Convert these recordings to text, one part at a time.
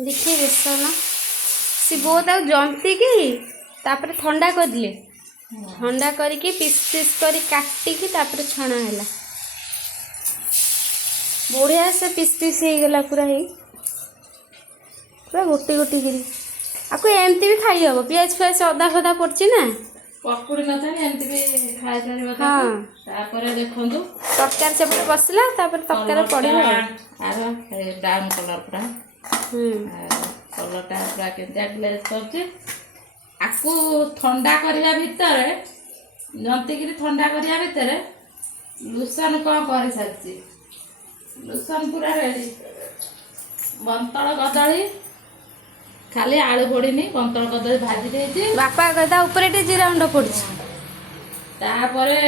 देखिए बेसन सी बहुत आउ जमती कि तापर ठंडा कर दिले ठंडा करके पीस पीस कर काटिकी तापर छणा है बढ़िया से पीस पीस हो गला पूरा पूरा गोटी गोटी गिरी आपको एमती भी खाई हम पियाज फियाज अदा फदा पड़ी ना पकुड़ी न एमती भी खाई पार। हाँ देखो तरकारी से बसला तरकारी पड़े ब्राउन कलर पूरा कलरटा पूरा केंजा ग्लेज करछि आकु ठंडा करबा भितर जंतिगिरी ठंडा करबा भितर लुसन कौन कर सारछि लुसन पूरा रेडी बंतल कदली खाली आलू पड़ीनी बंतल कदली भाजी देछि बापा कहता ऊपर टे जीरा गुंड पड़ी तापरे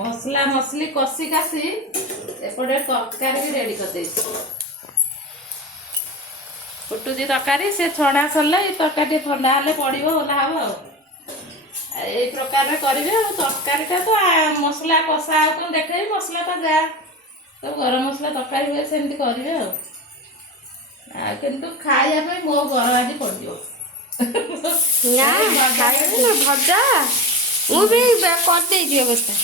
मसला मसली कसी कासी एपटे तरकारी भी रेडी कर देछि फुटुची तरकारी से छड़ा सरला ये तरकारी ठंडा हेले पड़ो ओला हम आई प्रकार करेंगे तरकारीटा तो मसला कषा देखे मसलाटा जा तो गरम मसला तरकारी हुए सेमती करेंगे किंतु खाइबा मो घर आज पड़ो भजा मुझे कर व्यवस्था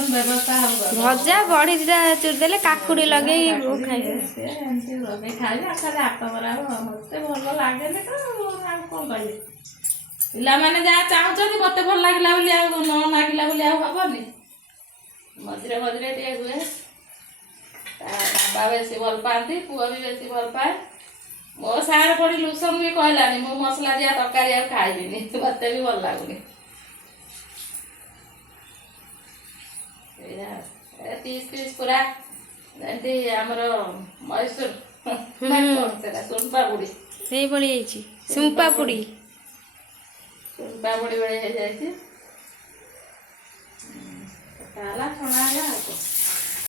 व्यवस्था भजा बड़ी दीटा चुरीदे काकुड़ी लगे खाइबे हाथ बरा मत भल लगे कौन कह पिला जहाँ चाहते मत भल लगे न लगे हेनी मझे मझे टे हुए बाबा बेसी भल पाती पुआ भी बेसी भल पाए मो सारे पड़ी लुसन भी कहलानी मो मसला दिया तरकारी खाइबी मत भी भल लगुनि पीस पीस पूरा आमर मैसूर सुनपा बुड़ी से बड़ी सुंपा पुड़ी सुनपा बुड़ी बड़े हो जाए छणा है।